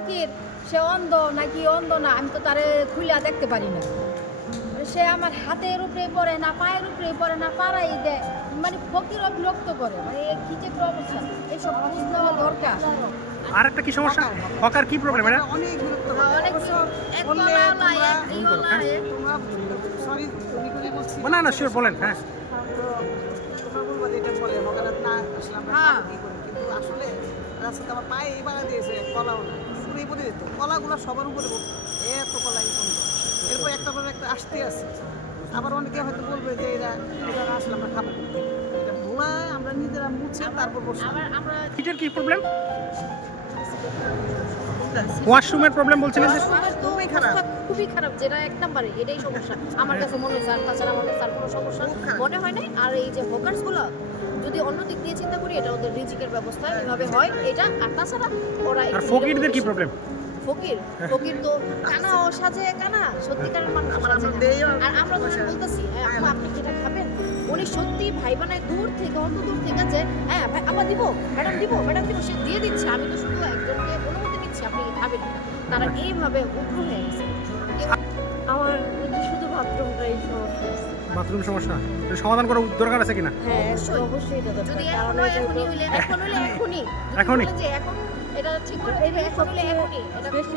ফকির সে অন্ধ নাকি অন্ধ না আমি তো তারে খুলিয়া দেখতে পারি না। সে আমার হাতের উপরে পড়ে না পায়ের উপরে পড়ে না পাড়াই দেয়। মানে ফকির বিরক্ত করে মানে কি যে অবস্থা এসব বুঝ নেওয়া দরকার। আর একটা কি সমস্যা? হকার কি প্রবলেম এটা অনেক বিরক্ত সরি তুমি করে বলছি। না না শিওর বলেন হ্যাঁ। তো তোমরা বলবা যে এটা বলে মগারাত না আসলে আমরা হ্যাঁ। কি করে? কিন্তু আসলে রাস্তাতে আমার পায়ে এই বাগা দিয়েছে কলাও না পুরোই পড়ে যেত। কলাগুলো সবার উপরে। এত কলাই বন্ধ এরপর একটা পর একটা আসতে আছে। আবার অনেকে হয়তো বলবে যে এরা এরা আসলে আমরা খাব করতে এটা আমরা নিজেরা মুছে তারপর বসে আমরা কি প্রবলেম ওয়াশরুমের প্রবলেম বলছিলেন খুবই খারাপ। খুবই খারাপ যেটা এক নাম্বারে এটাই সমস্যা। আমার কাছে মনে হয় আর তাছাড়া আমার কাছে আর কোনো সমস্যা মনে হয় নাই। আর এই যে হকার্সগুলো যদি অন্য দিক দিয়ে চিন্তা করি এটা ওদের রিজিকের ব্যবস্থা এভাবে হয় এটা। আর তাছাড়া ওরা আর ফকিরদের কি প্রবলেম ফকির ফকির তো কানা ও সাজে কানা সত্যিকারের মানুষ সাজে আমরা আর আমরা পয়সা। বলতেছি হ্যাঁ, হ্যাঁ। আপনি যেটা খাবেন। উনি সত্যি ভাই বানায় দূর থেকে অত দূর থেকে যে হ্যাঁ ভাই আবার দিব ম্যাডাম দিব ম্যাডাম দিব সে দিয়ে দিচ্ছে। আমি তো শুধু একজনকে অনুমতি নিচ্ছি আপনি খাবেন তারা এইভাবে উগ্র হয়ে গেছে। আমার শুধু বাথরুমটাই সমস্যা। বাথরুম সমস্যা? এর সমাধান করার দরকার আছে কিনা? হ্যাঁ অবশ্যই। এটা দরকার। যদি কারণ এখনও এখনই এখন হইলে এখনই এখনই? এখন এটা ঠিক করে এখন হইলে এখনই এটা বেশি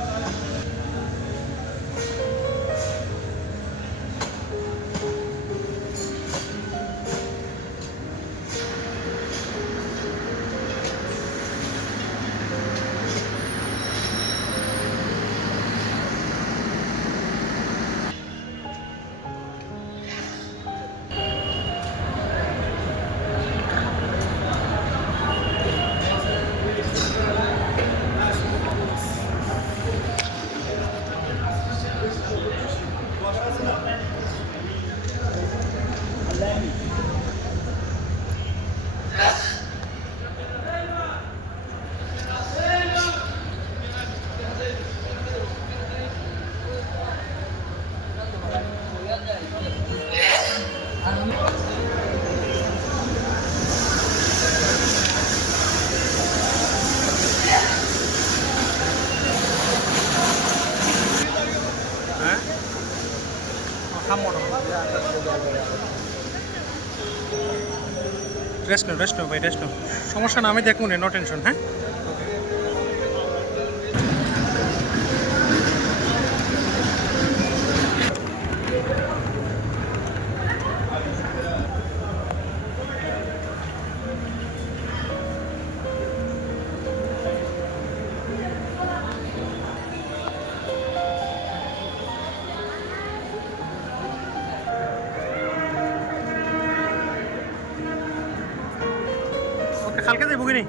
রেস্ট নো রেস্ট নো ভাই রেস্ট নো। সমস্যা না আমি দেখুন নো টেনশন হ্যাঁ? কালকে যাই বুকিনি